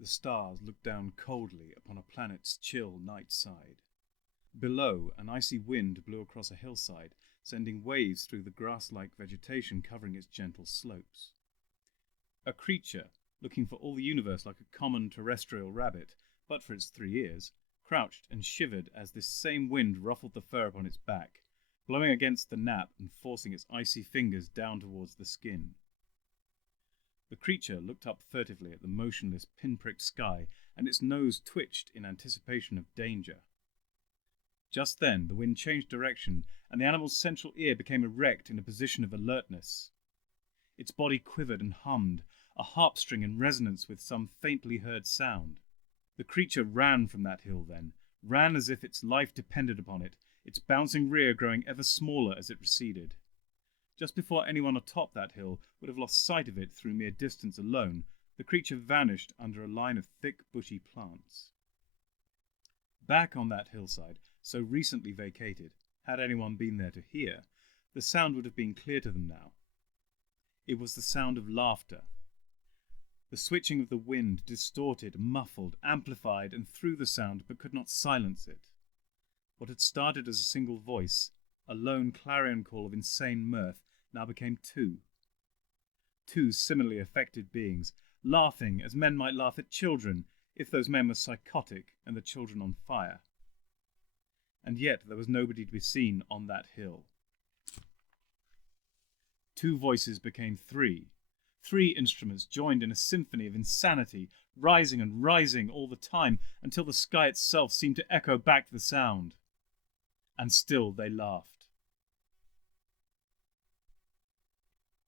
The stars looked down coldly upon a planet's chill night side. Below, an icy wind blew across a hillside, sending waves through the grass-like vegetation covering its gentle slopes. A creature, looking for all the universe like a common terrestrial rabbit, but for its 3 ears, crouched and shivered as this same wind ruffled the fur upon its back, blowing against the nap and forcing its icy fingers down towards the skin. The creature looked up furtively at the motionless, pinpricked sky, and its nose twitched in anticipation of danger. Just then, the wind changed direction, and the animal's central ear became erect in a position of alertness. Its body quivered and hummed, a harp-string in resonance with some faintly heard sound. The creature ran from that hill then, ran as if its life depended upon it, its bouncing rear growing ever smaller as it receded. Just before anyone atop that hill would have lost sight of it through mere distance alone, the creature vanished under a line of thick, bushy plants. Back on that hillside, so recently vacated, had anyone been there to hear, the sound would have been clear to them now. It was the sound of laughter. The switching of the wind distorted, muffled, amplified, and threw the sound, but could not silence it. What had started as a single voice, a lone clarion call of insane mirth, now became two. Two similarly affected beings, laughing as men might laugh at children, if those men were psychotic and the children on fire. And yet there was nobody to be seen on that hill. Two voices became three. 3 instruments joined in a symphony of insanity, rising and rising all the time, until the sky itself seemed to echo back the sound. And still they laughed.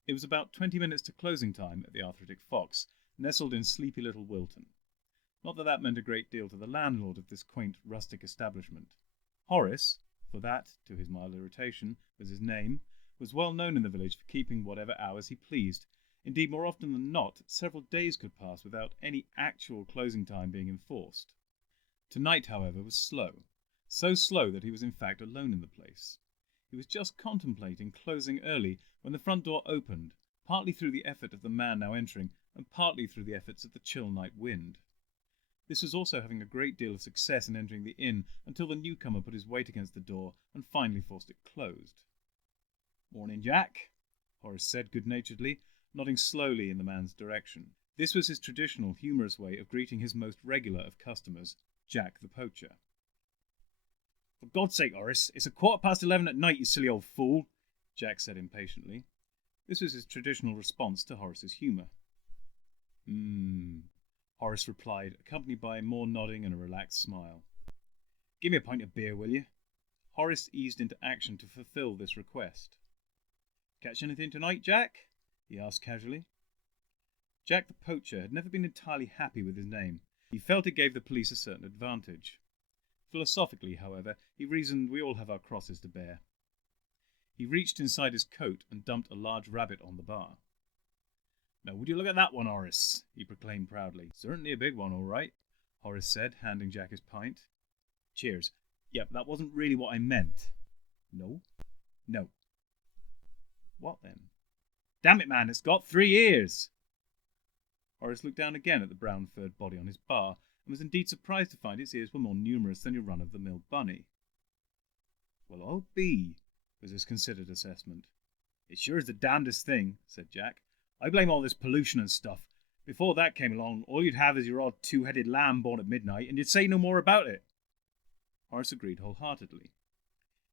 It was about 20 minutes to closing time at the Arthritic Fox, nestled in sleepy little Wilton. Not that that meant a great deal to the landlord of this quaint rustic establishment. Horace, for that, to his mild irritation, was his name, was well known in the village for keeping whatever hours he pleased. Indeed, more often than not, several days could pass without any actual closing time being enforced. Tonight, however, was slow, so slow that he was in fact alone in the place. He was just contemplating closing early when the front door opened, partly through the effort of the man now entering, and partly through the efforts of the chill night wind. This was also having a great deal of success in entering the inn until the newcomer put his weight against the door and finally forced it closed. "Morning, Jack," Horace said good-naturedly, nodding slowly in the man's direction. This was his traditional humorous way of greeting his most regular of customers, Jack the poacher. "For God's sake, Horace, it's 11:15 at night, you silly old fool," Jack said impatiently. This was his traditional response to Horace's humour. Horace replied, accompanied by more nodding and a relaxed smile. "Give me a pint of beer, will you?" Horace eased into action to fulfill this request. "Catch anything tonight, Jack?" he asked casually. Jack the poacher had never been entirely happy with his name. He felt it gave the police a certain advantage. Philosophically, however, he reasoned we all have our crosses to bear. He reached inside his coat and dumped a large rabbit on the bar. "Now would you look at that one, Horace?" he proclaimed proudly. "Certainly a big one, all right," Horace said, handing Jack his pint. "Cheers. Yep, that wasn't really what I meant." "No?" "No." "What then?" "Damn it, man, it's got 3 ears!" Horace looked down again at the brown furred body on his bar, and was indeed surprised to find its ears were more numerous than your run-of-the-mill bunny. "Well, I'll be," was his considered assessment. "It sure is the damnedest thing," said Jack. "I blame all this pollution and stuff. Before that came along, all you'd have is your odd 2-headed lamb born at midnight, and you'd say no more about it." Horace agreed wholeheartedly.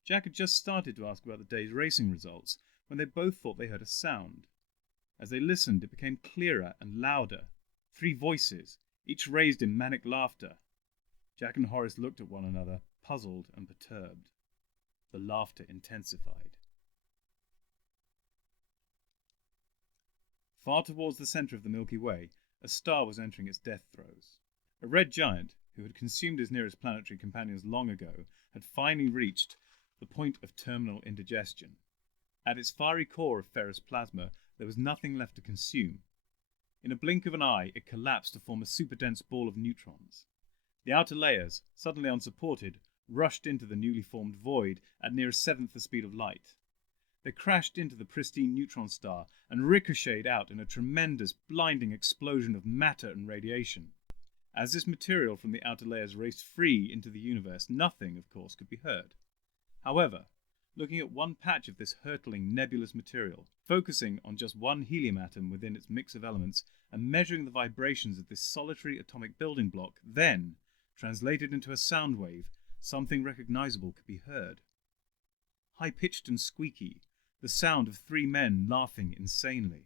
Jack had just started to ask about the day's racing results, when they both thought they heard a sound. As they listened, it became clearer and louder. 3 voices, each raised in manic laughter. Jack and Horace looked at one another, puzzled and perturbed. The laughter intensified. Far towards the centre of the Milky Way, a star was entering its death throes. A red giant, who had consumed his nearest planetary companions long ago, had finally reached the point of terminal indigestion. At its fiery core of ferrous plasma, there was nothing left to consume. In a blink of an eye, it collapsed to form a superdense ball of neutrons. The outer layers, suddenly unsupported, rushed into the newly formed void at near 1/7 the speed of light. They crashed into the pristine neutron star and ricocheted out in a tremendous, blinding explosion of matter and radiation. As this material from the outer layers raced free into the universe, nothing, of course, could be heard. However, looking at one patch of this hurtling nebulous material, focusing on just one helium atom within its mix of elements, and measuring the vibrations of this solitary atomic building block, then, translated into a sound wave, something recognizable could be heard. High-pitched and squeaky, the sound of three men laughing insanely.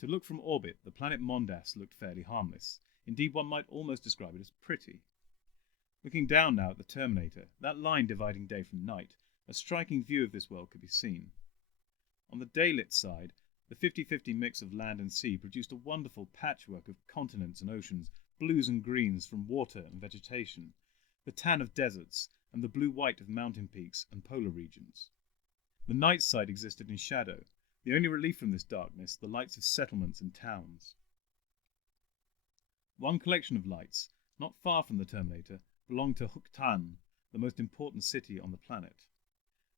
To look from orbit, the planet Mondas looked fairly harmless. Indeed, one might almost describe it as pretty. Looking down now at the Terminator, that line dividing day from night, a striking view of this world could be seen. On the daylit side, the 50-50 mix of land and sea produced a wonderful patchwork of continents and oceans, blues and greens from water and vegetation, the tan of deserts, and the blue-white of mountain peaks and polar regions. The night side existed in shadow, the only relief from this darkness, the lights of settlements and towns. One collection of lights, not far from the Terminator, belonged to Huktan, the most important city on the planet.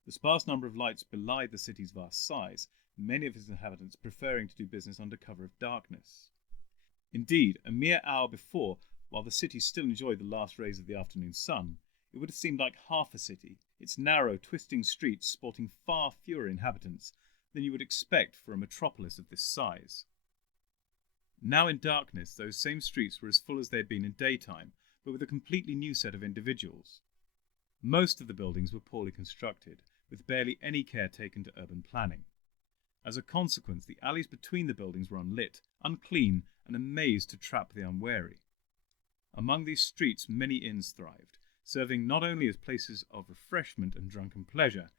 The sparse number of lights belied the city's vast size, many of its inhabitants preferring to do business under cover of darkness. Indeed, a mere hour before, while the city still enjoyed the last rays of the afternoon sun, it would have seemed like half a city, its narrow, twisting streets sporting far fewer inhabitants than you would expect for a metropolis of this size. Now in darkness, those same streets were as full as they had been in daytime, but with a completely new set of individuals. Most of the buildings were poorly constructed, with barely any care taken to urban planning. As a consequence, the alleys between the buildings were unlit, unclean, and a maze to trap the unwary. Among these streets many inns thrived, serving not only as places of refreshment and drunken pleasure,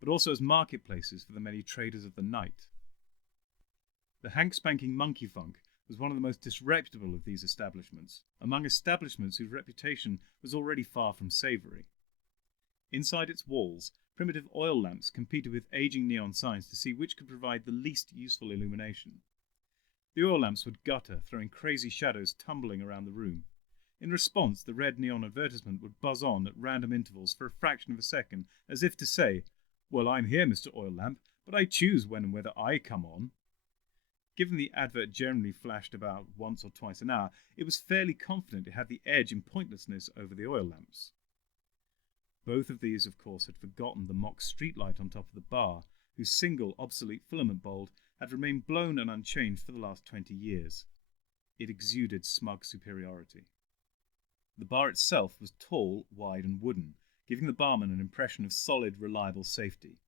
but also as marketplaces for the many traders of the night. The hank-spanking Monkey Funk was one of the most disreputable of these establishments, among establishments whose reputation was already far from savoury. Inside its walls, primitive oil lamps competed with aging neon signs to see which could provide the least useful illumination. The oil lamps would gutter, throwing crazy shadows tumbling around the room. In response, the red neon advertisement would buzz on at random intervals for a fraction of a second, as if to say, "Well, I'm here, Mr. Oil Lamp, but I choose when and whether I come on." Given the advert generally flashed about once or twice an hour, it was fairly confident it had the edge in pointlessness over the oil lamps. Both of these, of course, had forgotten the mock streetlight on top of the bar, whose single obsolete filament bulb had remained blown and unchanged for the last 20 years. It exuded smug superiority. The bar itself was tall, wide, and wooden, giving the barman an impression of solid, reliable safety,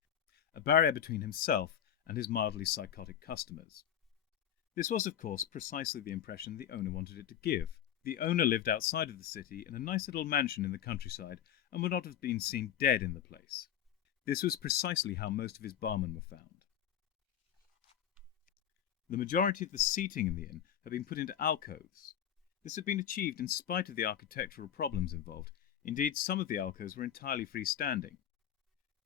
a barrier between himself and his mildly psychotic customers. This was, of course, precisely the impression the owner wanted it to give. The owner lived outside of the city in a nice little mansion in the countryside and would not have been seen dead in the place. This was precisely how most of his barmen were found. The majority of the seating in the inn had been put into alcoves. This had been achieved in spite of the architectural problems involved. Indeed, some of the alcoves were entirely freestanding.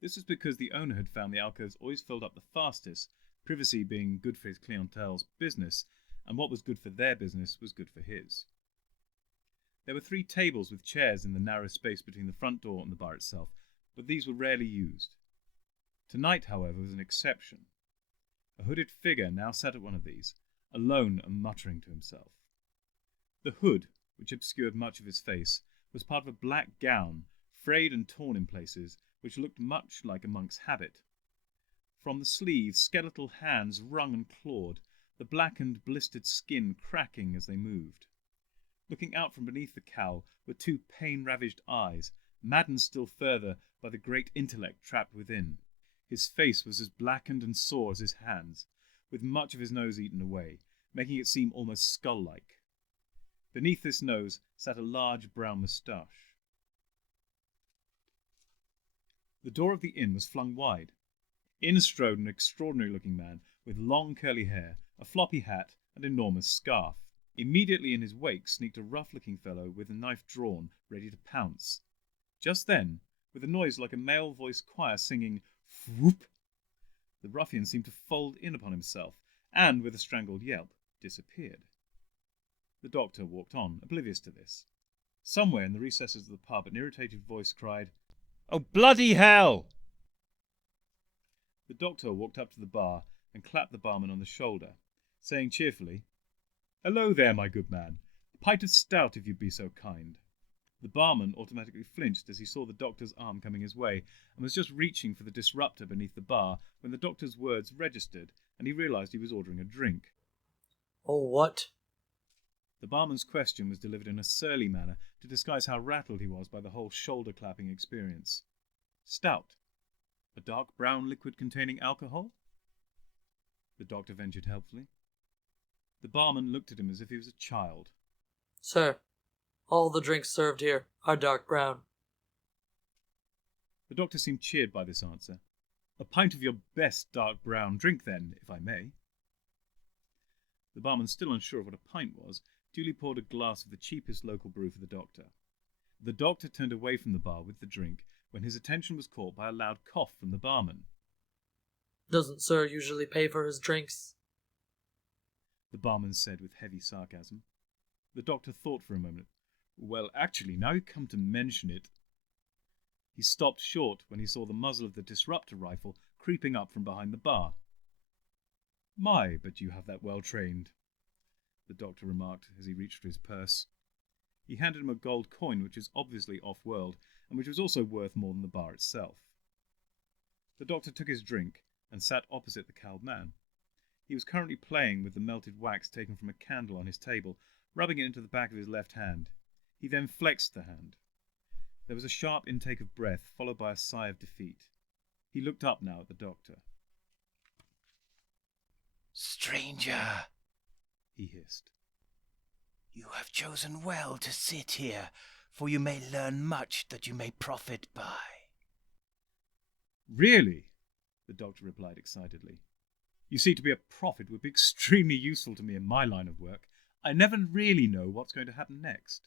This was because the owner had found the alcoves always filled up the fastest, privacy being good for his clientele's business, and what was good for their business was good for his. There were 3 tables with chairs in the narrow space between the front door and the bar itself, but these were rarely used. Tonight, however, was an exception. A hooded figure now sat at one of these, alone and muttering to himself. The hood, which obscured much of his face, was part of a black gown, frayed and torn in places, which looked much like a monk's habit. From the sleeves, skeletal hands wrung and clawed, the blackened, blistered skin cracking as they moved. Looking out from beneath the cowl were 2 pain-ravaged eyes, maddened still further by the great intellect trapped within. His face was as blackened and sore as his hands, with much of his nose eaten away, making it seem almost skull-like. Beneath this nose sat a large brown moustache. The door of the inn was flung wide. In strode an extraordinary-looking man with long curly hair, a floppy hat, and enormous scarf. Immediately in his wake sneaked a rough-looking fellow with a knife drawn, ready to pounce. Just then, with a noise like a male-voiced choir singing "Whoop," the ruffian seemed to fold in upon himself, and, with a strangled yelp, disappeared. The doctor walked on, oblivious to this. Somewhere in the recesses of the pub an irritated voice cried, "Oh, bloody hell!" The doctor walked up to the bar and clapped the barman on the shoulder, saying cheerfully, "Hello there, my good man. Pint of stout, if you'd be so kind." The barman automatically flinched as he saw the doctor's arm coming his way, and was just reaching for the disruptor beneath the bar when the doctor's words registered, and he realised he was ordering a drink. "Oh, what?" The barman's question was delivered in a surly manner to disguise how rattled he was by the whole shoulder-clapping experience. "Stout. A dark brown liquid containing alcohol?" The doctor ventured helpfully. The barman looked at him as if he was a child. "Sir, all the drinks served here are dark brown." The doctor seemed cheered by this answer. "A pint of your best dark brown drink, then, if I may." The barman, still unsure of what a pint was, duly poured a glass of the cheapest local brew for the doctor. The doctor turned away from the bar with the drink when his attention was caught by a loud cough from the barman. "Doesn't sir usually pay for his drinks?" The barman said with heavy sarcasm. The doctor thought for a moment. "Well, actually, now you come to mention it..." He stopped short when he saw the muzzle of the disruptor rifle creeping up from behind the bar. "My, but you have that well trained," the doctor remarked as he reached for his purse. He handed him a gold coin which was obviously off-world, and which was also worth more than the bar itself. The doctor took his drink and sat opposite the cowled man. He was currently playing with the melted wax taken from a candle on his table, rubbing it into the back of his left hand. He then flexed the hand. There was a sharp intake of breath, followed by a sigh of defeat. He looked up now at the doctor. "Stranger," he hissed, "you have chosen well to sit here, for you may learn much that you may profit by." "Really?" the doctor replied excitedly. "You see, to be a prophet would be extremely useful to me in my line of work. I never really know what's going to happen next."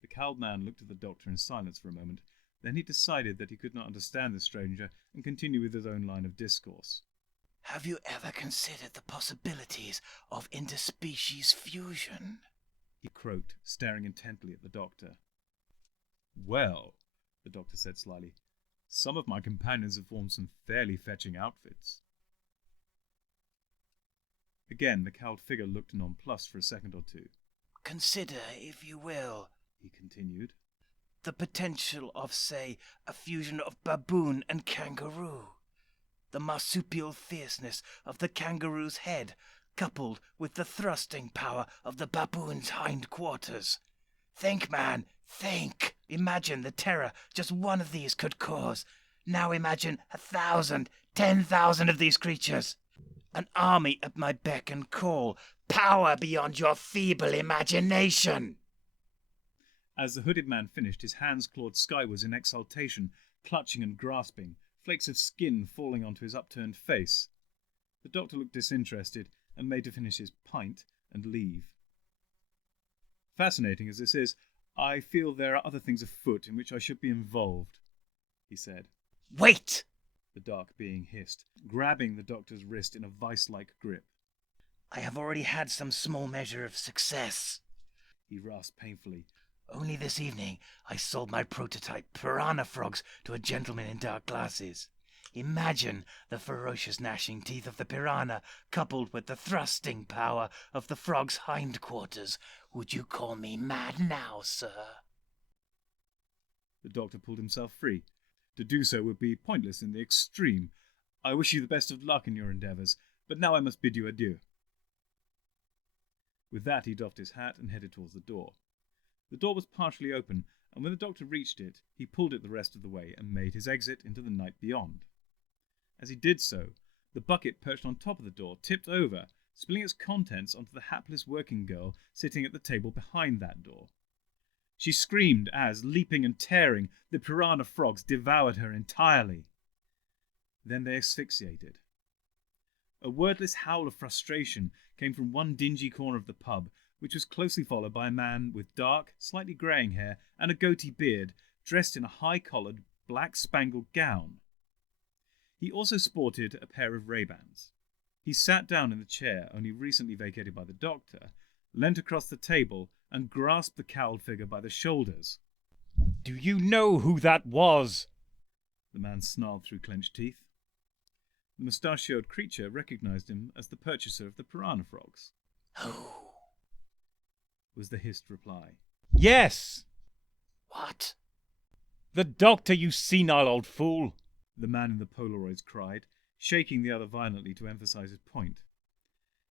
The cowled man looked at the doctor in silence for a moment. Then he decided that he could not understand the stranger and continued with his own line of discourse. "Have you ever considered the possibilities of interspecies fusion?" he croaked, staring intently at the doctor. "Well," the doctor said slyly, "some of my companions have formed some fairly fetching outfits." Again the cowled figure looked nonplussed for a second or two. "Consider, if you will," he continued, "the potential of, say, a fusion of baboon and kangaroo. The marsupial fierceness of the kangaroo's head, coupled with the thrusting power of the baboon's hindquarters. Think, man, think! Imagine the terror just one of these could cause. Now imagine 1,000, 10,000 of these creatures. An army at my beck and call. Power beyond your feeble imagination." As the hooded man finished, his hands clawed skywards in exultation, clutching and grasping, flakes of skin falling onto his upturned face. The doctor looked disinterested and made to finish his pint and leave. "Fascinating as this is, I feel there are other things afoot in which I should be involved," he said. "Wait!" the dark being hissed, grabbing the doctor's wrist in a vice-like grip. "I have already had some small measure of success," he rasped painfully. "Only this evening I sold my prototype piranha frogs to a gentleman in dark glasses. Imagine the ferocious gnashing teeth of the piranha coupled with the thrusting power of the frog's hindquarters. Would you call me mad now, sir?" The doctor pulled himself free. To do so would be pointless in the extreme. "I wish you the best of luck in your endeavours, but now I must bid you adieu." With that he doffed his hat and headed towards the door. The door was partially open, and when the doctor reached it, he pulled it the rest of the way and made his exit into the night beyond. As he did so, the bucket perched on top of the door tipped over, spilling its contents onto the hapless working girl sitting at the table behind that door. She screamed as, leaping and tearing, the piranha frogs devoured her entirely. Then they asphyxiated. A wordless howl of frustration came from one dingy corner of the pub, which was closely followed by a man with dark, slightly greying hair and a goatee beard, dressed in a high-collared, black-spangled gown. He also sported a pair of Ray-Bans. He sat down in the chair only recently vacated by the doctor, leant across the table, and grasped the cowled figure by the shoulders. "Do you know who that was?" the man snarled through clenched teeth. The mustachioed creature recognized him as the purchaser of the piranha frogs. "Who?" was the hissed reply. Yes! What? The doctor, you senile old fool! The man in the Polaroids cried, shaking the other violently to emphasize his point.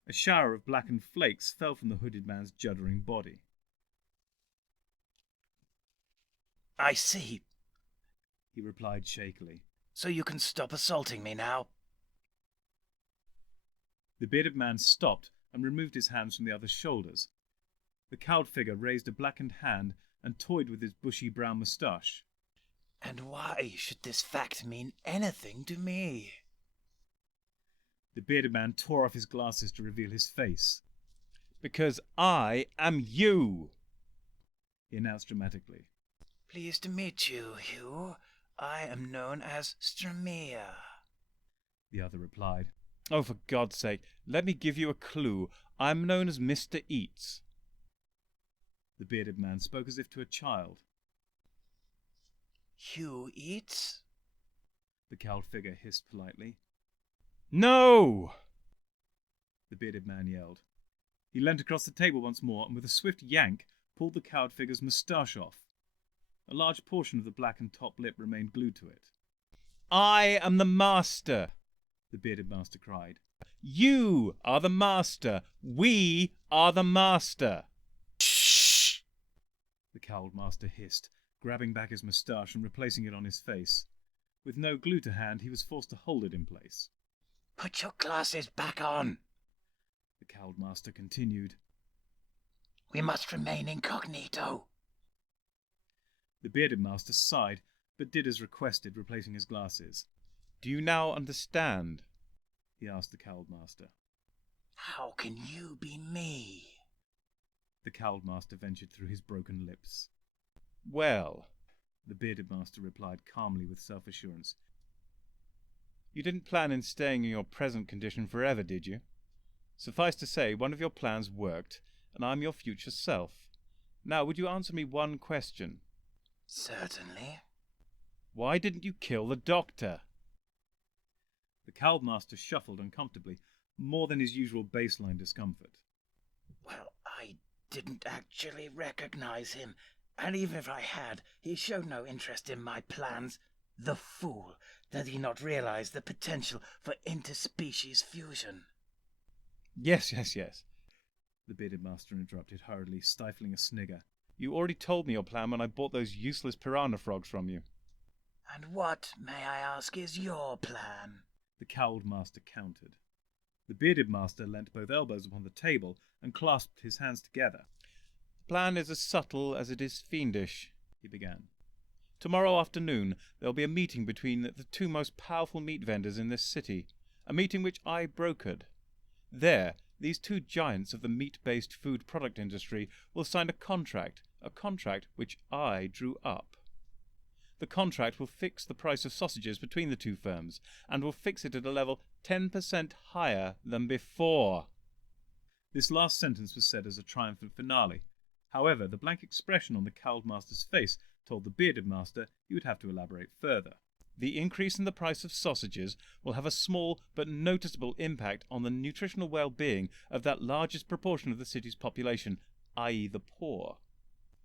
A shower of blackened flakes fell from the hooded man's juddering body. I see. He replied shakily. So you can stop assaulting me now? The bearded man stopped and removed his hands from the other's shoulders. The cowled figure raised a blackened hand and toyed with his bushy brown moustache. And why should this fact mean anything to me? The bearded man tore off his glasses to reveal his face. Because I am you! He announced dramatically. Pleased to meet you, Hugh. I am known as Stramia. The other replied. Oh, for God's sake, let me give you a clue. I'm known as Mr. Eats. The bearded man spoke as if to a child. Hugh Eats? The cowled figure hissed politely. No! The bearded man yelled. He leant across the table once more and with a swift yank pulled the cowled figure's moustache off. A large portion of the blackened top lip remained glued to it. I am the master! The bearded master cried. You are the master! We are the master! Shh! The cowled master hissed, grabbing back his moustache and replacing it on his face. With no glue to hand, he was forced to hold it in place. Put your glasses back on. The cowled master continued. We must remain incognito. The bearded master sighed, but did as requested, replacing his glasses. Do you now understand? He asked the cowled master. How can you be me? The cowled master ventured through his broken lips. Well, The bearded master replied calmly with self-assurance. you didn't plan in staying in your present condition forever, did you? Suffice to say, one of your plans worked, and I'm your future self. Now, would you answer me one question? Certainly. Why didn't you kill the doctor? The cowled master shuffled uncomfortably, more than his usual baseline discomfort. Well, I didn't actually recognize him, and even if I had, he showed no interest in my plans. The fool! Did he not realize the potential for interspecies fusion? Yes. The bearded master interrupted hurriedly, stifling a snigger. You already told me your plan when I bought those useless piranha frogs from you. And what, may I ask, is your plan? The cowled master countered. The bearded master leant both elbows upon the table and clasped his hands together. The plan is as subtle as it is fiendish, He began. Tomorrow afternoon there'll be a meeting between the two most powerful meat vendors in this city, a meeting which I brokered. There, these two giants of the meat-based food product industry will sign a contract which I drew up. The contract will fix the price of sausages between the two firms, and will fix it at a level 10% higher than before. This last sentence was said as a triumphant finale. However, the blank expression on the cowled master's face told the bearded master he would have to elaborate further. The increase in the price of sausages will have a small but noticeable impact on the nutritional well-being of that largest proportion of the city's population, i.e. the poor.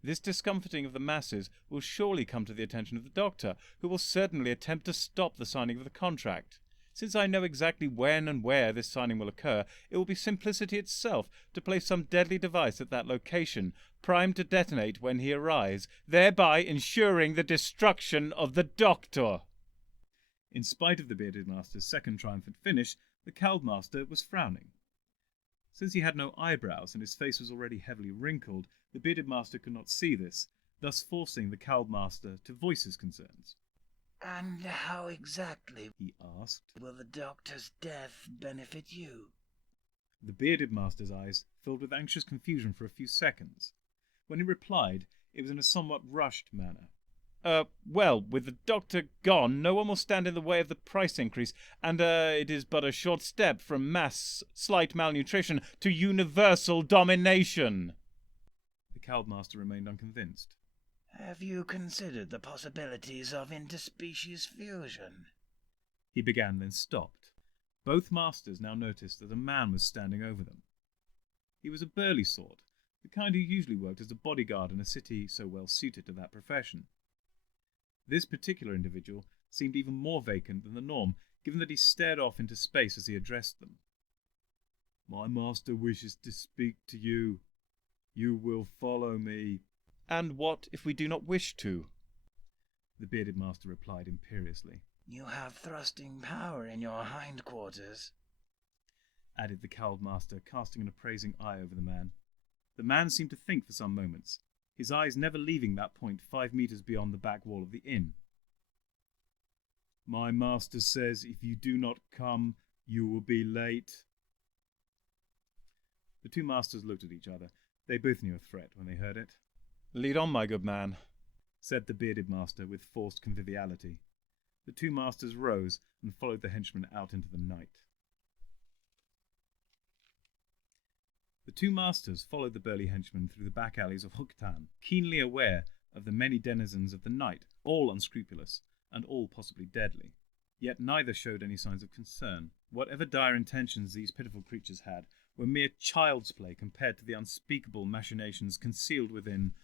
This discomforting of the masses will surely come to the attention of the doctor, who will certainly attempt to stop the signing of the contract. Since I know exactly when and where this signing will occur, it will be simplicity itself to place some deadly device at that location, primed to detonate when he arrives, thereby ensuring the destruction of the doctor. In spite of the bearded master's second triumphant finish, the cowled master was frowning. Since he had no eyebrows and his face was already heavily wrinkled, the bearded master could not see this, thus forcing the cowled master to voice his concerns. And how exactly He asked. will the doctor's death benefit you? The bearded master's eyes filled with anxious confusion for a few seconds. When he replied, it was in a somewhat rushed manner. Well, with the doctor gone, no one will stand in the way of the price increase, and, it is but a short step from mass slight malnutrition to universal domination. The cowled master remained unconvinced. Have you considered the possibilities of interspecies fusion? He began, then stopped. Both masters now noticed that a man was standing over them. He was a burly sort, the kind who usually worked as a bodyguard in a city so well suited to that profession. This particular individual seemed even more vacant than the norm, given that he stared off into space as he addressed them. "My master wishes to speak to you. You will follow me." "And what if we do not wish to?" The bearded master replied imperiously. You have thrusting power in your hindquarters, added the cowled master, casting an appraising eye over the man. The man seemed to think for some moments, his eyes never leaving that point 5 meters beyond the back wall of the inn. "My master says if you do not come, you will be late." The two masters looked at each other. They both knew a threat when they heard it. "Lead on, my good man," said the bearded master with forced conviviality. The two masters rose and followed the henchman out into the night. The two masters followed the burly henchman through the back alleys of Hooktown, keenly aware of the many denizens of the night, all unscrupulous, and all possibly deadly. Yet neither showed any signs of concern. Whatever dire intentions these pitiful creatures had were mere child's play compared to the unspeakable machinations concealed within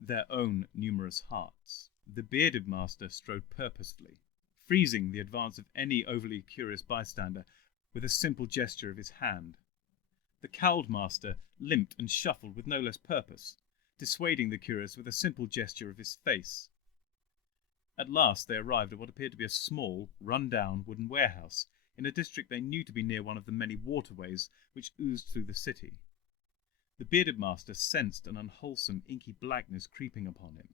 their own numerous hearts. The bearded master strode purposefully, freezing the advance of any overly curious bystander with a simple gesture of his hand. The cowled master limped and shuffled with no less purpose, dissuading the curious with a simple gesture of his face. At last they arrived at what appeared to be a small, run-down wooden warehouse, in a district they knew to be near one of the many waterways which oozed through the city. The bearded master sensed an unwholesome, inky blackness creeping upon him,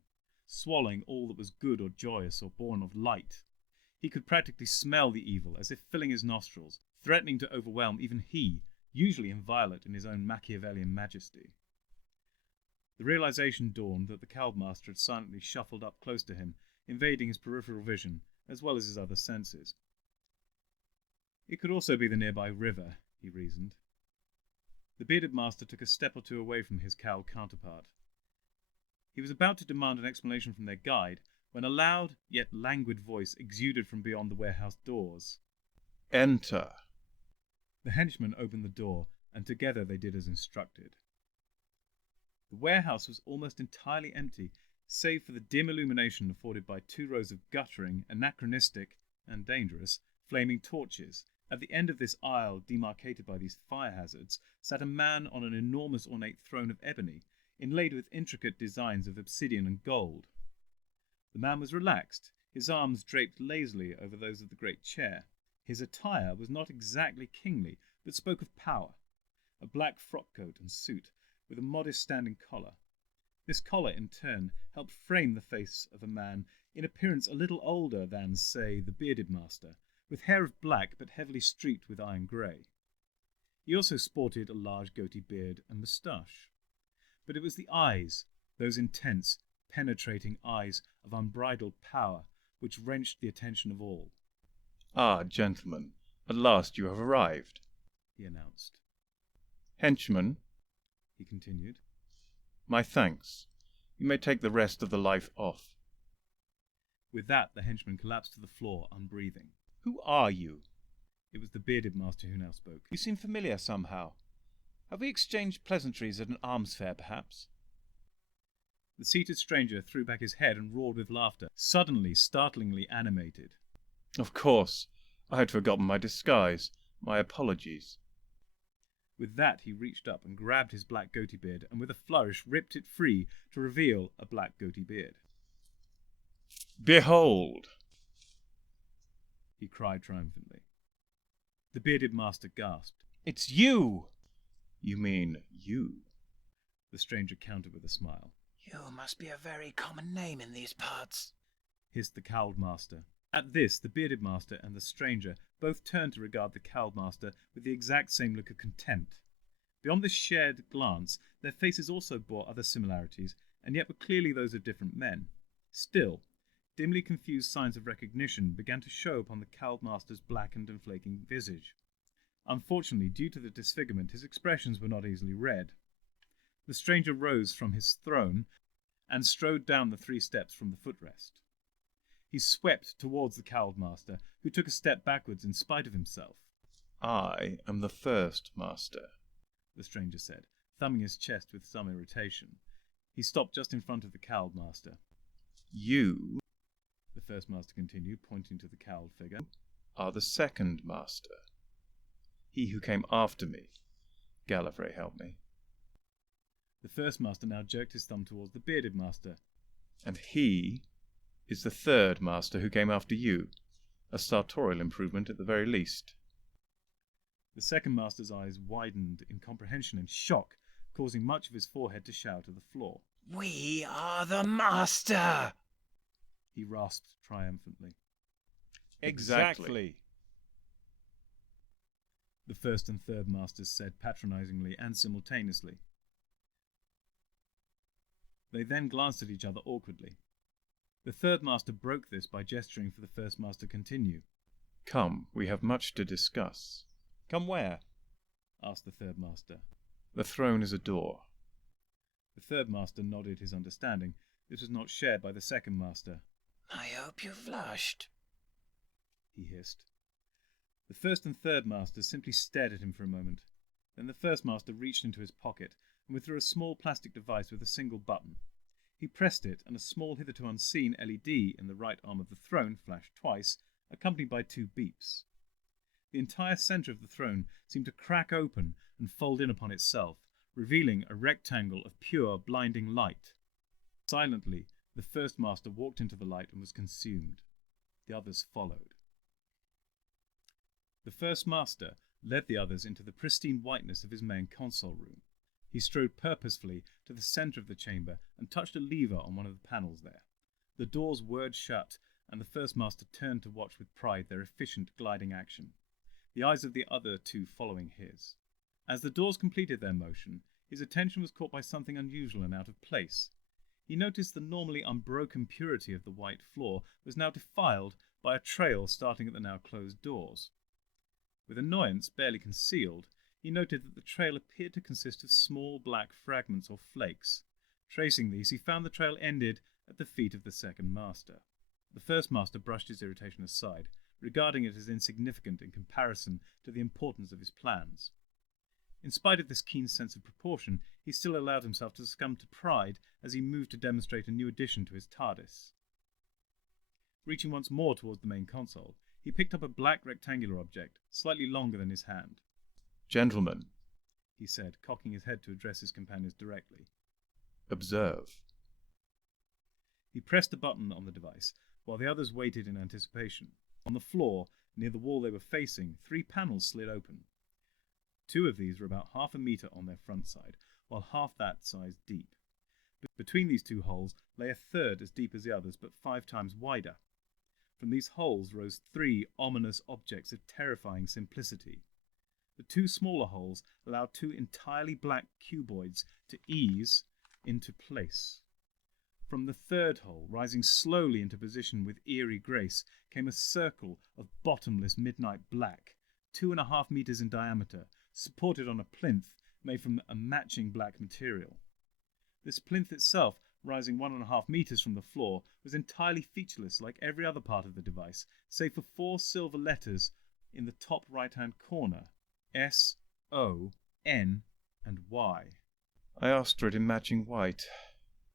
swallowing all that was good or joyous or born of light. He could practically smell the evil as if filling his nostrils, threatening to overwhelm even he, usually inviolate in his own Machiavellian majesty. The realization dawned that the cowled master had silently shuffled up close to him, invading his peripheral vision as well as his other senses. It could also be the nearby river, he reasoned. The bearded master took a step or two away from his cowled counterpart. He was about to demand an explanation from their guide when a loud yet languid voice exuded from beyond the warehouse doors. "Enter." The henchman opened the door, and together they did as instructed. The warehouse was almost entirely empty, save for the dim illumination afforded by 2 rows of guttering, anachronistic, and dangerous, flaming torches. At the end of this aisle, demarcated by these fire hazards, sat a man on an enormous ornate throne of ebony, inlaid with intricate designs of obsidian and gold. The man was relaxed, his arms draped lazily over those of the great chair. His attire was not exactly kingly, but spoke of power. A black frock coat and suit, with a modest standing collar. This collar, in turn, helped frame the face of a man in appearance a little older than, say, the bearded master, with hair of black but heavily streaked with iron grey. He also sported a large goatee beard and moustache. But it was the eyes, those intense, penetrating eyes of unbridled power, which wrenched the attention of all. "Ah, gentlemen, at last you have arrived," he announced. "Henchman," he continued. "my thanks. You may take the rest of the life off." With that, the henchman collapsed to the floor, unbreathing. "Who are you?" It was the bearded master who now spoke. "You seem familiar somehow. Have we exchanged pleasantries at an alms fair, perhaps?" The seated stranger threw back his head and roared with laughter, suddenly startlingly animated. "Of course. I had forgotten my disguise. My apologies." With that, he reached up and grabbed his black goatee beard, and with a flourish ripped it free to reveal a black goatee beard. "Behold!" he cried triumphantly. The bearded master gasped. "It's you!" "You mean you?" The stranger countered with a smile. You must be a very common name in these parts, hissed the cowled master. At this, the bearded master and the stranger both turned to regard the cowled master with the exact same look of contempt. Beyond this shared glance, their faces also bore other similarities, and yet were clearly those of different men. Still, dimly confused signs of recognition began to show upon the cowled master's blackened and flaking visage. Unfortunately, due to the disfigurement, his expressions were not easily read. The stranger rose from his throne and strode down the 3 steps from the footrest. He swept towards the cowled master, who took a step backwards in spite of himself. "I am the first master," the stranger said, thumbing his chest with some irritation. He stopped just in front of the cowled master. You The first master continued, pointing to the cowled figure. are the second master. He who came after me. Gallifrey helped me. The first master now jerked his thumb towards the bearded master. And he is the third master who came after you. A sartorial improvement at the very least. The second master's eyes widened in comprehension and shock, causing much of his forehead to shower to the floor. We are the master! He rasped triumphantly. Exactly. The first and third masters said patronizingly and simultaneously. They then glanced at each other awkwardly. The third master broke this by gesturing for the first master to continue. Come, we have much to discuss. Come where? Asked the third master. The throne is a door. The third master nodded his understanding. This was not shared by the second master. I hope you flushed, he hissed. The first and third masters simply stared at him for a moment. Then the first master reached into his pocket and withdrew a small plastic device with a single button. He pressed it, and a small, hitherto unseen LED in the right arm of the throne flashed twice, accompanied by 2 beeps. The entire centre of the throne seemed to crack open and fold in upon itself, revealing a rectangle of pure, blinding light. Silently, the first master walked into the light and was consumed. The others followed. The first master led the others into the pristine whiteness of his main console room. He strode purposefully to the centre of the chamber and touched a lever on one of the panels there. The doors whirred shut, and the first master turned to watch with pride their efficient gliding action, the eyes of the other 2 following his. As the doors completed their motion, his attention was caught by something unusual and out of place. He noticed the normally unbroken purity of the white floor was now defiled by a trail starting at the now closed doors. With annoyance barely concealed, he noted that the trail appeared to consist of small black fragments or flakes. Tracing these, he found the trail ended at the feet of the second master. The first master brushed his irritation aside, regarding it as insignificant in comparison to the importance of his plans. In spite of this keen sense of proportion, he still allowed himself to succumb to pride as he moved to demonstrate a new addition to his TARDIS. Reaching once more towards the main console, he picked up a black rectangular object, slightly longer than his hand. Gentlemen, he said, cocking his head to address his companions directly. Observe. He pressed a button on the device, while the others waited in anticipation. On the floor, near the wall they were facing, 3 panels slid open. 2 of these were about half a metre on their front side, while half that size deep. Between these 2 holes lay a third as deep as the others, but 5 times wider. From these holes rose 3 ominous objects of terrifying simplicity. The 2 smaller holes allowed 2 entirely black cuboids to ease into place. From the third hole, rising slowly into position with eerie grace, came a circle of bottomless midnight black, 2.5 meters in diameter, supported on a plinth made from a matching black material. This plinth itself, rising 1.5 meters from the floor, was entirely featureless like every other part of the device, save for 4 silver letters in the top right-hand corner, S, O, N, and Y. I asked for it in matching white.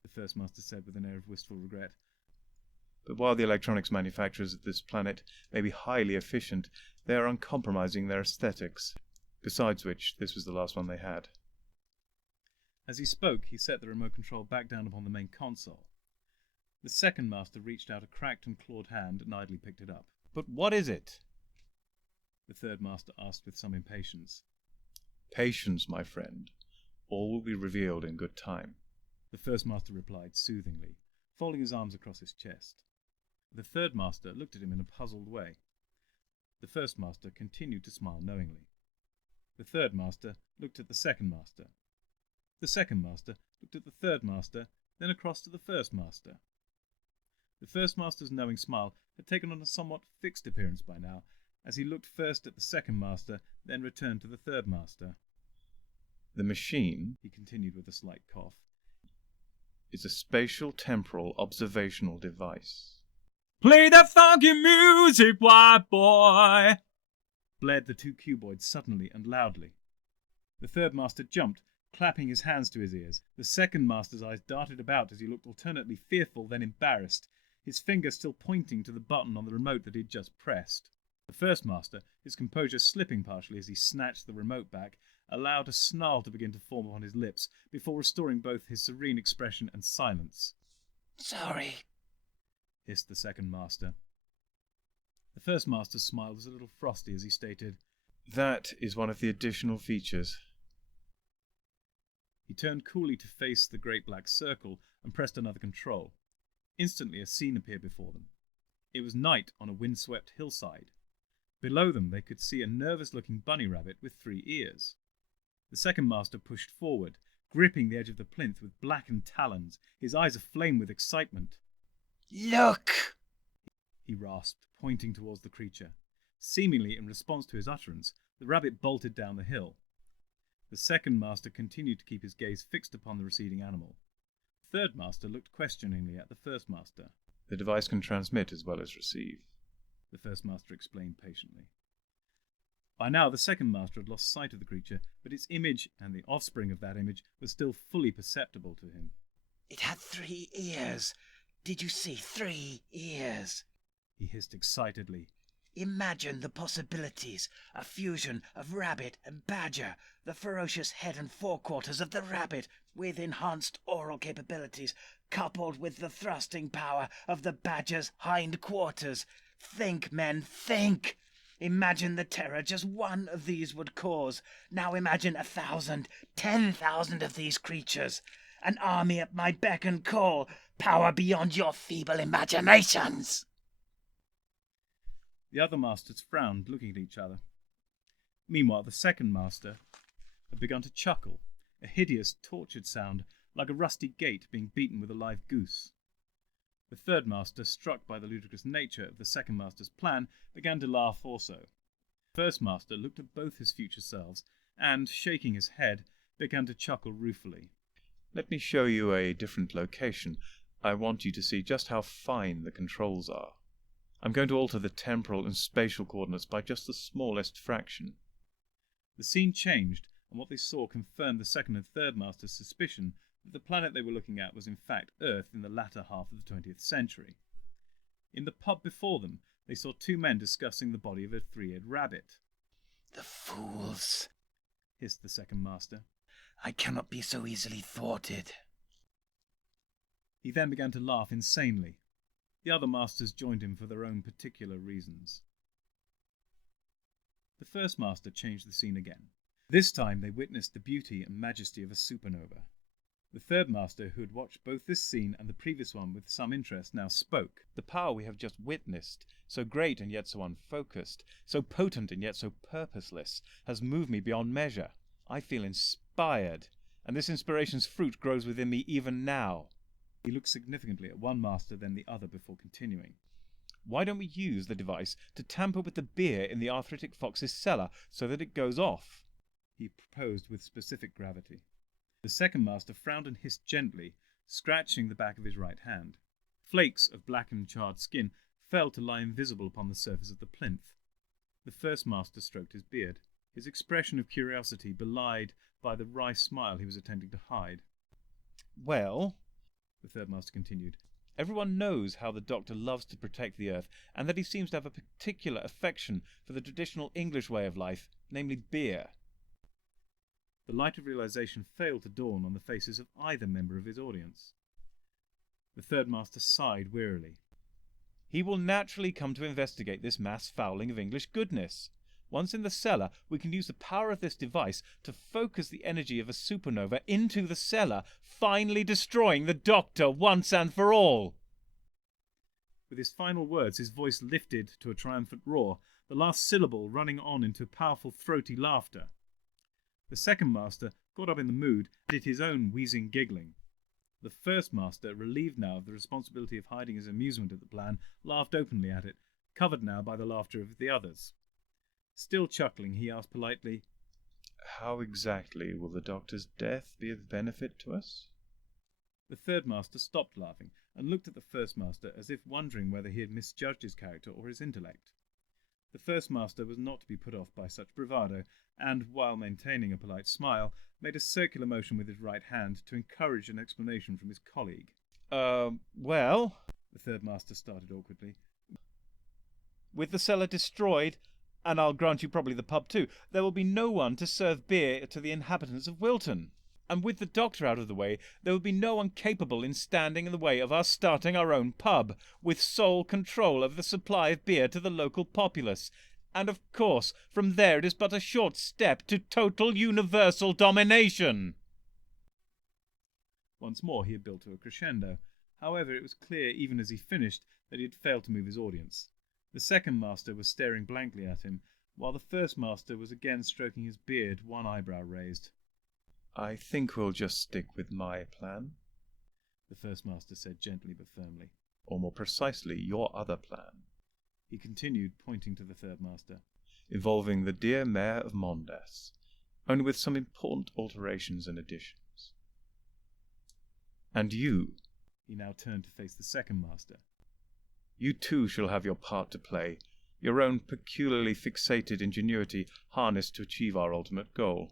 The first master said with an air of wistful regret. But while the electronics manufacturers of this planet may be highly efficient, they are uncompromising their aesthetics. Besides which, this was the last one they had. As he spoke, he set the remote control back down upon the main console. The second master reached out a cracked and clawed hand and idly picked it up. But what is it? The third master asked with some impatience. Patience, my friend. All will be revealed in good time. The first master replied soothingly, folding his arms across his chest. The third master looked at him in a puzzled way. The first master continued to smile knowingly. The third master looked at the second master. The second master looked at the third master, then across to the first master. The first master's knowing smile had taken on a somewhat fixed appearance by now, as he looked first at the second master, then returned to the third master. The machine, he continued with a slight cough, is a spatial temporal observational device. "Play that funky music, white boy!" blared the 2 cuboids suddenly and loudly. The third master jumped, Clapping his hands to his ears, the second master's eyes darted about as he looked alternately fearful then embarrassed, his finger still pointing to the button on the remote that he had just pressed. The first master, his composure slipping partially as he snatched the remote back, allowed a snarl to begin to form upon his lips before restoring both his serene expression and silence. "Sorry," hissed the second master. The first master's smile was a little frosty as he stated, "That is one of the additional features." He turned coolly to face the great black circle and pressed another control. Instantly a scene appeared before them. It was night on a windswept hillside. Below them they could see a nervous-looking bunny rabbit with 3 ears. The second master pushed forward, gripping the edge of the plinth with blackened talons, his eyes aflame with excitement. "Look!" he rasped, pointing towards the creature. Seemingly in response to his utterance, the rabbit bolted down the hill. The second master continued to keep his gaze fixed upon the receding animal. The third master looked questioningly at the first master. "The device can transmit as well as receive," the first master explained patiently. By now the second master had lost sight of the creature, but its image and the offspring of that image was still fully perceptible to him. "It had 3 ears. Did you see 3 ears?" he hissed excitedly. "Imagine the possibilities. A fusion of rabbit and badger. The ferocious head and forequarters of the rabbit with enhanced oral capabilities, coupled with the thrusting power of the badger's hind quarters. Think, men, think! Imagine the terror just one of these would cause. Now imagine 1,000, 10,000 of these creatures. An army at my beck and call. Power beyond your feeble imaginations." The other masters frowned, looking at each other. Meanwhile, the second master had begun to chuckle, a hideous, tortured sound, like a rusty gate being beaten with a live goose. The third master, struck by the ludicrous nature of the second master's plan, began to laugh also. The first master looked at both his future selves, and, shaking his head, began to chuckle ruefully. "Let me show you a different location. I want you to see just how fine the controls are. I'm going to alter the temporal and spatial coordinates by just the smallest fraction." The scene changed, and what they saw confirmed the second and third master's suspicion that the planet they were looking at was in fact Earth in the latter half of the 20th century. In the pub before them, they saw 2 men discussing the body of a 3-eared rabbit. "The fools!" hissed the second master. "I cannot be so easily thwarted." He then began to laugh insanely. The other masters joined him for their own particular reasons. The first master changed the scene again. This time they witnessed the beauty and majesty of a supernova. The third master, who had watched both this scene and the previous one with some interest, now spoke. "The power we have just witnessed, so great and yet so unfocused, so potent and yet so purposeless, has moved me beyond measure. I feel inspired, and this inspiration's fruit grows within me even now." He looked significantly at one master, then the other, before continuing. "Why don't we use the device to tamper with the beer in the arthritic fox's cellar so that it goes off?" he proposed with specific gravity. The second master frowned and hissed gently, scratching the back of his right hand. Flakes of blackened charred skin fell to lie invisible upon the surface of the plinth. The first master stroked his beard, his expression of curiosity belied by the wry smile he was attempting to hide. "Well," the third master continued, "everyone knows how the Doctor loves to protect the Earth, and that he seems to have a particular affection for the traditional English way of life, namely beer." The light of realization failed to dawn on the faces of either member of his audience. The third master sighed wearily. "He will naturally come to investigate this mass fouling of English goodness. Once in the cellar, we can use the power of this device to focus the energy of a supernova into the cellar, finally destroying the Doctor once and for all." With his final words, his voice lifted to a triumphant roar, the last syllable running on into powerful throaty laughter. The second master, caught up in the mood, did his own wheezing giggling. The first master, relieved now of the responsibility of hiding his amusement at the plan, laughed openly at it, covered now by the laughter of the others. Still chuckling, he asked politely, "How exactly will the Doctor's death be of benefit to us?" The third master stopped laughing and looked at the first master as if wondering whether he had misjudged his character or his intellect. The first master was not to be put off by such bravado, and, while maintaining a polite smile, made a circular motion with his right hand to encourage an explanation from his colleague. Well, The third master started awkwardly. with the cellar destroyed, and I'll grant you probably the pub too, there will be no one to serve beer to the inhabitants of Wilton. And with the doctor out of the way, there will be no one capable in standing in the way of us starting our own pub, with sole control of the supply of beer to the local populace. And of course, from there it is but a short step to total universal domination. Once more he had built to a crescendo. However, it was clear even as he finished that he had failed to move his audience. The second master was staring blankly at him, while the first master was again stroking his beard, one eyebrow raised. I think we'll just stick with my plan. The first master said gently but firmly. Or more precisely, your other plan. He continued, pointing to the third master. Involving the dear Mayor of Mindless, only with some important alterations and additions. And you, He now turned to face the second master. You too shall have your part to play, your own peculiarly fixated ingenuity harnessed to achieve our ultimate goal.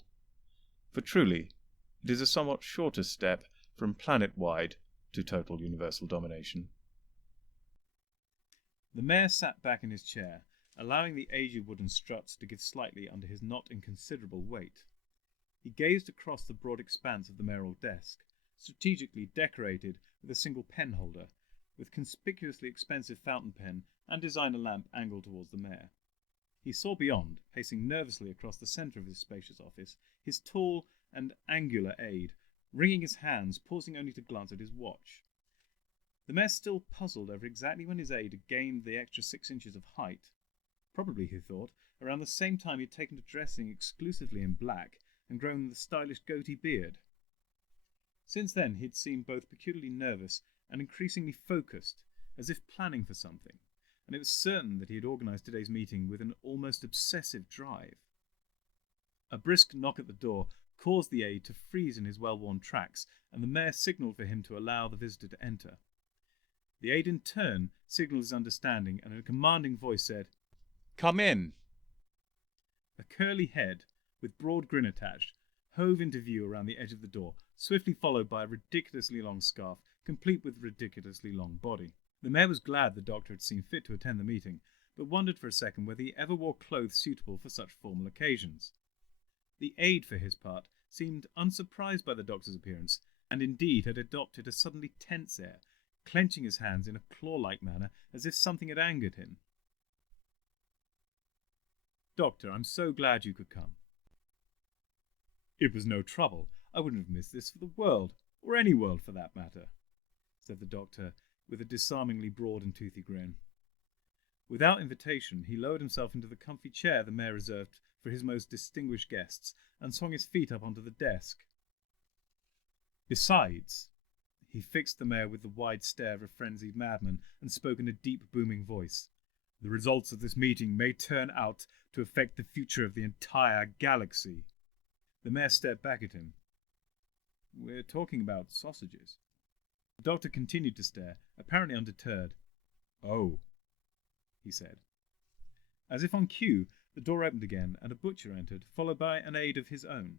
For truly, it is a somewhat shorter step from planet-wide to total universal domination. The mayor sat back in his chair, allowing the aged wooden struts to give slightly under his not inconsiderable weight. He gazed across the broad expanse of the mayoral desk, strategically decorated with a single pen holder, with conspicuously expensive fountain pen and designer lamp angled towards the mayor. He saw beyond, pacing nervously across the centre of his spacious office, his tall and angular aide, wringing his hands, pausing only to glance at his watch. The mayor still puzzled over exactly when his aide had gained the extra 6 inches of height. Probably, he thought, around the same time he had taken to dressing exclusively in black and grown the stylish goatee beard. Since then he had seemed both peculiarly nervous and increasingly focused, as if planning for something, and it was certain that he had organised today's meeting with an almost obsessive drive. A brisk knock at the door caused the aide to freeze in his well-worn tracks, and the mayor signalled for him to allow the visitor to enter. The aide in turn signalled his understanding, and in a commanding voice said, Come in. A curly head, with broad grin attached, hove into view around the edge of the door, swiftly followed by a ridiculously long scarf, complete with ridiculously long body. The mayor was glad the doctor had seen fit to attend the meeting, but wondered for a second whether he ever wore clothes suitable for such formal occasions. The aide, for his part, seemed unsurprised by the doctor's appearance, and indeed had adopted a suddenly tense air, clenching his hands in a claw-like manner as if something had angered him. Doctor, I'm so glad you could come. It was no trouble. I wouldn't have missed this for the world, or any world for that matter, said the doctor, with a disarmingly broad and toothy grin. Without invitation, he lowered himself into the comfy chair the mayor reserved for his most distinguished guests, and swung his feet up onto the desk. Besides, he fixed the mayor with the wide stare of a frenzied madman, and spoke in a deep, booming voice, the results of this meeting may turn out to affect the future of the entire galaxy. The mayor stared back at him. We're talking about sausages. The doctor continued to stare, apparently undeterred. Oh, he said. As if on cue, the door opened again, and a butcher entered, followed by an aide of his own.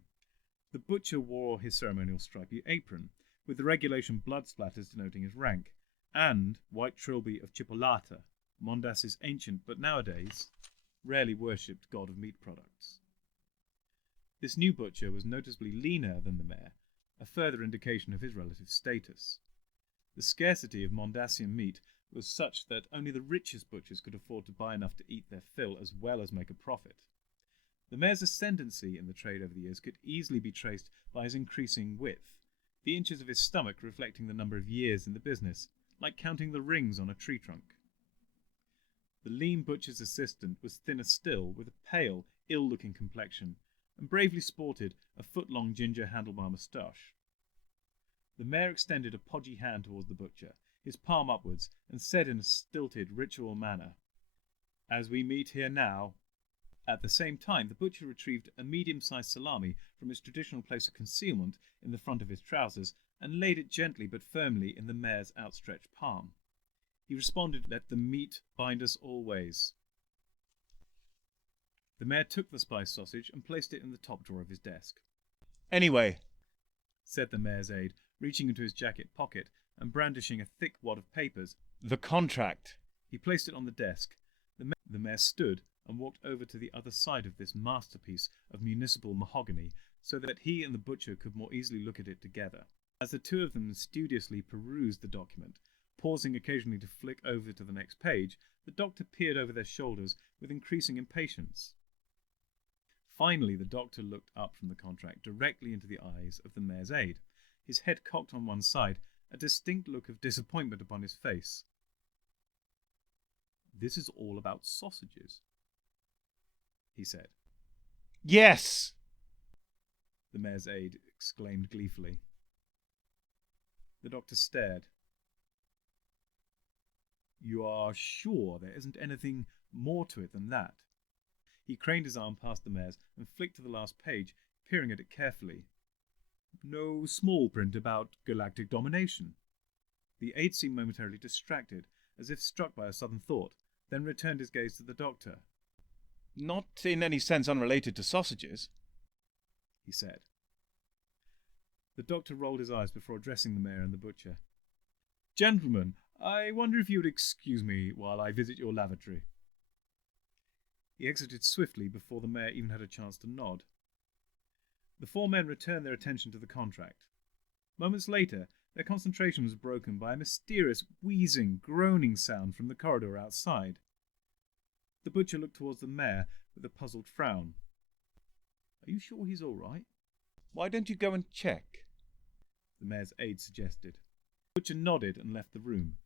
The butcher wore his ceremonial stripy apron, with the regulation blood splatters denoting his rank, and white trilby of chipolata, Mondas's ancient but nowadays rarely worshipped god of meat products. This new butcher was noticeably leaner than the mayor, a further indication of his relative status. The scarcity of Mondasian meat was such that only the richest butchers could afford to buy enough to eat their fill as well as make a profit. The mayor's ascendancy in the trade over the years could easily be traced by his increasing width, the inches of his stomach reflecting the number of years in the business, like counting the rings on a tree trunk. The lean butcher's assistant was thinner still, with a pale, ill-looking complexion, and bravely sported a foot-long ginger handlebar moustache. The mayor extended a podgy hand towards the butcher, his palm upwards, and said in a stilted, ritual manner, "As we meet here now." At the same time, the butcher retrieved a medium-sized salami from its traditional place of concealment in the front of his trousers and laid it gently but firmly in the mayor's outstretched palm. He responded, "Let the meat bind us always." The mayor took the spiced sausage and placed it in the top drawer of his desk. Anyway, Said the mayor's aide, reaching into his jacket pocket and brandishing a thick wad of papers. the contract. He placed it on the desk. The mayor stood and walked over to the other side of this masterpiece of municipal mahogany so that he and the butcher could more easily look at it together. As the two of them studiously perused the document, pausing occasionally to flick over to the next page, the doctor peered over their shoulders with increasing impatience. Finally, the doctor looked up from the contract directly into the eyes of the mayor's aide, his head cocked on one side, a distinct look of disappointment upon his face. "This is all about sausages," he said. Yes! The mayor's aide exclaimed gleefully. The doctor stared. "You are sure there isn't anything more to it than that?" He craned his arm past the mayor's and flicked to the last page, peering at it carefully. "No small print about galactic domination?" The aide seemed momentarily distracted, as if struck by a sudden thought, then returned his gaze to the doctor. Not in any sense unrelated to sausages, he said. The doctor rolled his eyes before addressing the mayor and the butcher. "Gentlemen, I wonder if you would excuse me while I visit your lavatory." He exited swiftly before the mayor even had a chance to nod. The four men returned their attention to the contract. Moments later, their concentration was broken by a mysterious, wheezing, groaning sound from the corridor outside. The butcher looked towards the mayor with a puzzled frown. "Are you sure he's all right?" why don't you go and check? The mayor's aide suggested. The butcher nodded and left the room.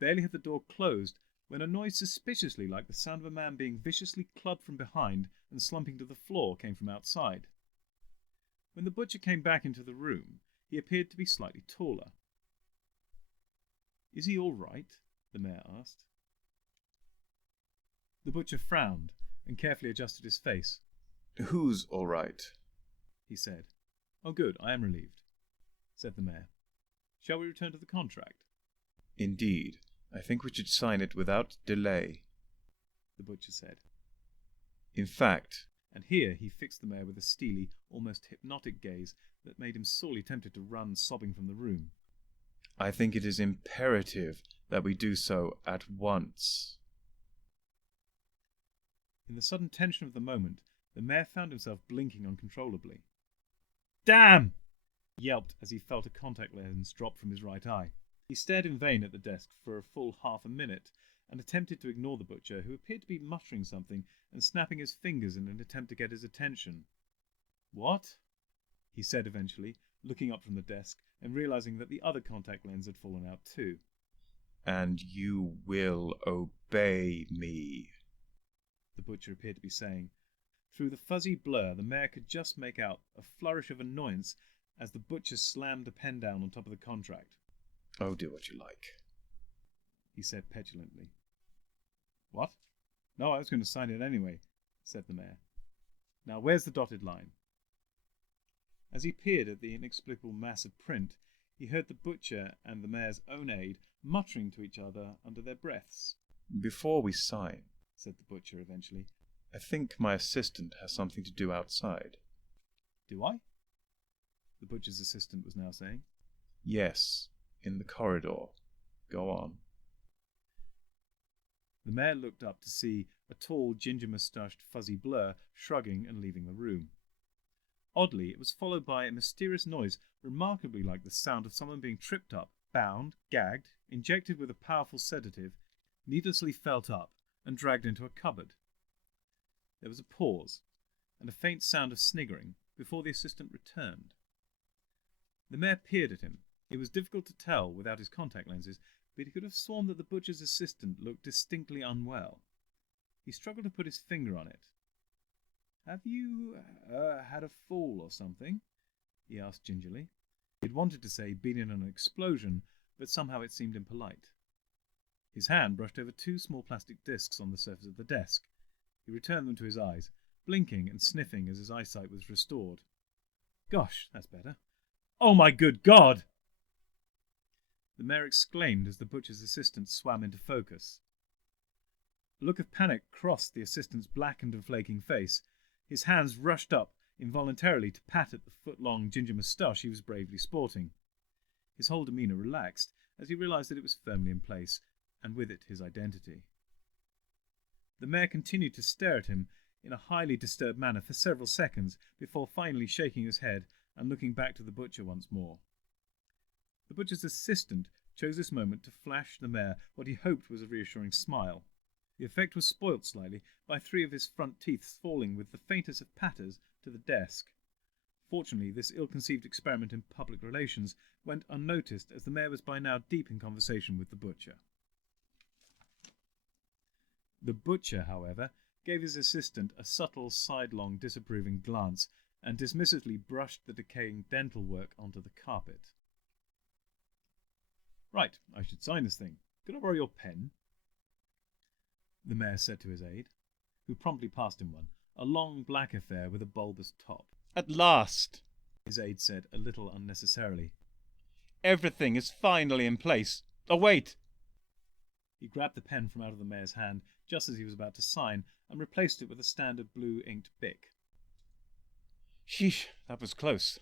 Barely had the door closed when a noise suspiciously like the sound of a man being viciously clubbed from behind and slumping to the floor came from outside. When the butcher came back into the room, he appeared to be slightly taller. "Is he all right?" the mayor asked. The butcher frowned and carefully adjusted his face. Who's all right? He said. "Oh, good, I am relieved," said the mayor. "Shall we return to the contract?" Indeed. I think we should sign it without delay, the butcher said. In fact, And here he fixed the mayor with a steely, almost hypnotic gaze that made him sorely tempted to run sobbing from the room. I think it is imperative that we do so at once. In the sudden tension of the moment, the mayor found himself blinking uncontrollably. "Damn!" he yelped as he felt a contact lens drop from his right eye. He stared in vain at the desk for a full half a minute and attempted to ignore the butcher, who appeared to be muttering something and snapping his fingers in an attempt to get his attention. "What?" he said eventually, looking up from the desk and realizing that the other contact lens had fallen out too. And you will obey me, the butcher appeared to be saying. Through the fuzzy blur, the mayor could just make out a flourish of annoyance as the butcher slammed a pen down on top of the contract. Oh, do what you like, he said petulantly. "What? No, I was going to sign it anyway," said the mayor. "Now, where's the dotted line?" As he peered at the inexplicable mass of print, he heard the butcher and the mayor's own aide muttering to each other under their breaths. Before we sign, said the butcher eventually. I think my assistant has something to do outside. Do I? The butcher's assistant was now saying. Yes, in the corridor. Go on. The mayor looked up to see a tall, ginger-moustached fuzzy blur shrugging and leaving the room. Oddly, it was followed by a mysterious noise remarkably like the sound of someone being tripped up, bound, gagged, injected with a powerful sedative, needlessly felt up, and dragged into a cupboard. There was a pause, and a faint sound of sniggering before the assistant returned. The mayor peered at him. It was difficult to tell without his contact lenses, but he could have sworn that the butcher's assistant looked distinctly unwell. He struggled to put his finger on it. "Have you had a fall or something?" he asked gingerly. He had wanted to say been in an explosion, but somehow it seemed impolite. His hand brushed over two small plastic discs on the surface of the desk. He returned them to his eyes, blinking and sniffing as his eyesight was restored. "Gosh, that's better. Oh, my good God!" the mayor exclaimed as the butcher's assistant swam into focus. A look of panic crossed the assistant's blackened and flaking face. His hands rushed up involuntarily to pat at the foot-long ginger moustache he was bravely sporting. His whole demeanour relaxed as he realised that it was firmly in place, and with it his identity. The mayor continued to stare at him in a highly disturbed manner for several seconds before finally shaking his head and looking back to the butcher once more. The butcher's assistant chose this moment to flash the mayor what he hoped was a reassuring smile. The effect was spoilt slightly by 3 of his front teeth falling with the faintest of patters to the desk. Fortunately, this ill-conceived experiment in public relations went unnoticed, as the mayor was by now deep in conversation with the butcher. The butcher, however, gave his assistant a subtle, sidelong, disapproving glance and dismissively brushed the decaying dental work onto the carpet. "Right, I should sign this thing. Could I borrow your pen?" the mayor said to his aide, who promptly passed him one, a long black affair with a bulbous top. At last! His aide said, a little unnecessarily. Everything is finally in place. Oh, wait! He grabbed the pen from out of the mayor's hand just as he was about to sign and replaced it with a standard blue inked bic. Sheesh, that was close.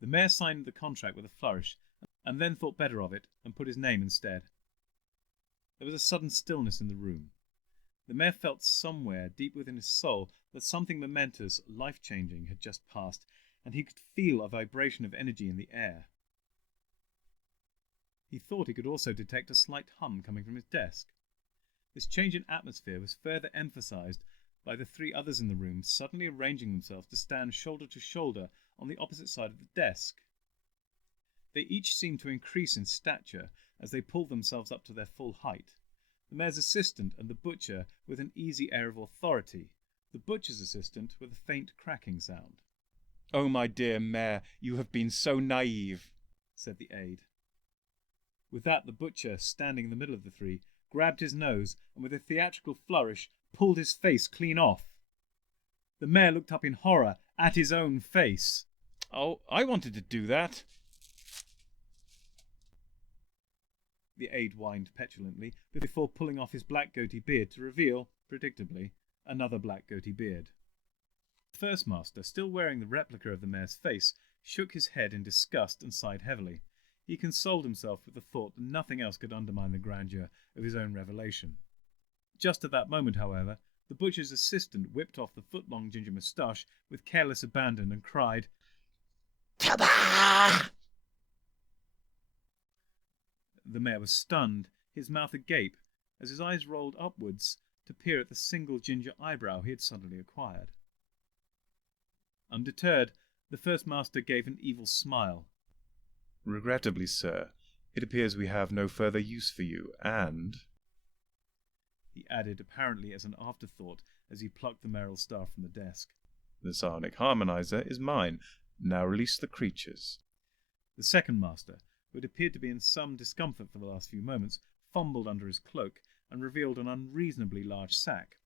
The mayor signed the contract with a flourish and then thought better of it and put his name instead. There was a sudden stillness in the room. The mayor felt somewhere deep within his soul that something momentous, life-changing had just passed, and he could feel a vibration of energy in the air. He thought he could also detect a slight hum coming from his desk. This change in atmosphere was further emphasized by the 3 others in the room suddenly arranging themselves to stand shoulder to shoulder on the opposite side of the desk. They each seemed to increase in stature as they pulled themselves up to their full height. The mayor's assistant and the butcher with an easy air of authority, the butcher's assistant with a faint cracking sound. "Oh, my dear mayor, you have been so naive," said the aide. With that, the butcher, standing in the middle of the 3, grabbed his nose and with a theatrical flourish pulled his face clean off. The mayor looked up in horror at his own face. "Oh, I wanted to do that." The aide whined petulantly before pulling off his black goatee beard to reveal, predictably, another black goatee beard. The first master, still wearing the replica of the mayor's face, shook his head in disgust and sighed heavily. He consoled himself with the thought that nothing else could undermine the grandeur of his own revelation. Just at that moment, however, the butcher's assistant whipped off the foot-long ginger moustache with careless abandon and cried, Ta-da! The mayor was stunned, his mouth agape, as his eyes rolled upwards to peer at the single ginger eyebrow he had suddenly acquired. Undeterred, the first master gave an evil smile. "Regrettably, sir, it appears we have no further use for you, and—" he added apparently as an afterthought as he plucked the mayoral staff from the desk. "the psionic harmonizer is mine. Now release the creatures." The second master, who had appeared to be in some discomfort for the last few moments, fumbled under his cloak and revealed an unreasonably large sack.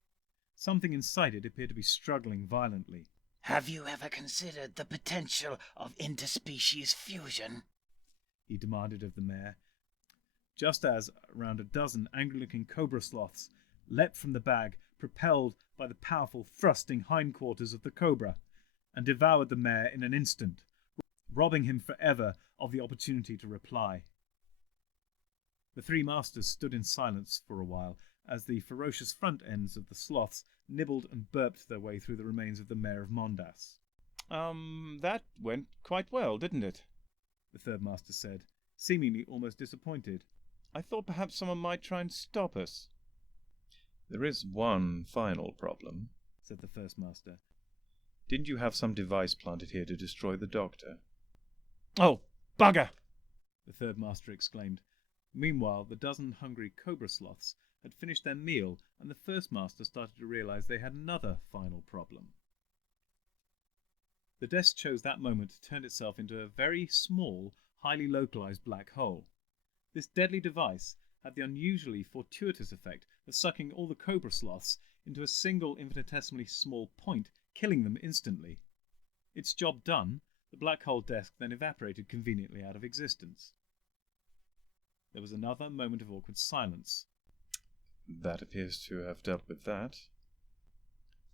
Something inside it appeared to be struggling violently. Have you ever considered the potential of interspecies fusion? He demanded of the mayor, just as around a dozen angry-looking cobra sloths leapt from the bag, propelled by the powerful thrusting hindquarters of the cobra, and devoured the mayor in an instant, robbing him forever of the opportunity to reply. The 3 masters stood in silence for a while as the ferocious front ends of the sloths nibbled and burped their way through the remains of the mayor of Mondas. That went quite well, didn't it?" The third master said, seemingly almost disappointed. "I thought perhaps someone might try and stop us." "There is one final problem," said the first master. "Didn't you have some device planted here to destroy the doctor?" "Oh, bugger!" the third master exclaimed. Meanwhile, the dozen hungry cobra sloths had finished their meal, and the first master started to realize they had another final problem. The desk chose that moment to turn itself into a very small, highly localized black hole. This deadly device had the unusually fortuitous effect of sucking all the cobra sloths into a single infinitesimally small point, killing them instantly. Its job done, the black hole desk then evaporated conveniently out of existence. There was another moment of awkward silence. That appears to have dealt with that.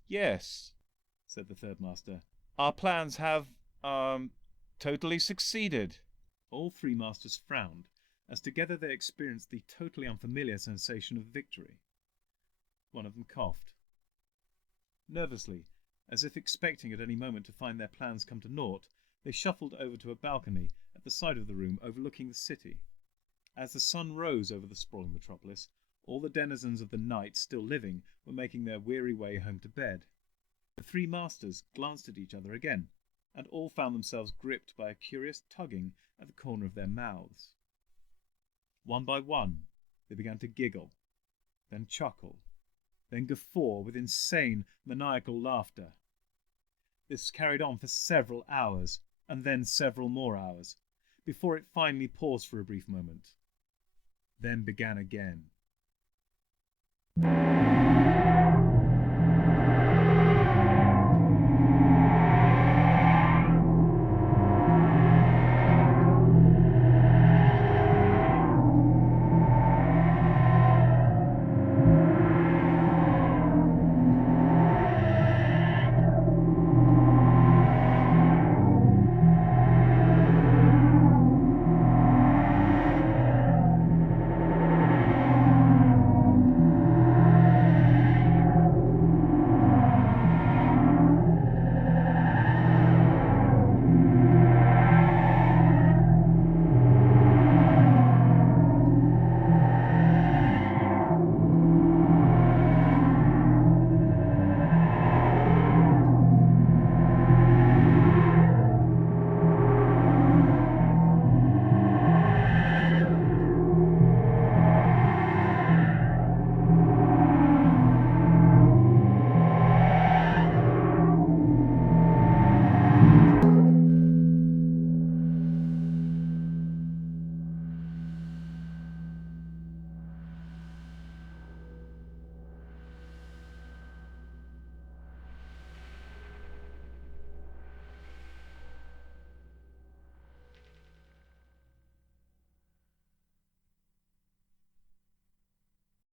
Yes, said the third master. Our plans have, totally succeeded. All three masters frowned, as together they experienced the totally unfamiliar sensation of victory. One of them coughed. Nervously, as if expecting at any moment to find their plans come to naught, they shuffled over to a balcony at the side of the room overlooking the city. As the sun rose over the sprawling metropolis, all the denizens of the night still living were making their weary way home to bed. The three masters glanced at each other again, and all found themselves gripped by a curious tugging at the corner of their mouths. One by one, they began to giggle, then chuckle, then guffaw with insane, maniacal laughter. This carried on for several hours, and then several more hours, before it finally paused for a brief moment. Then began again.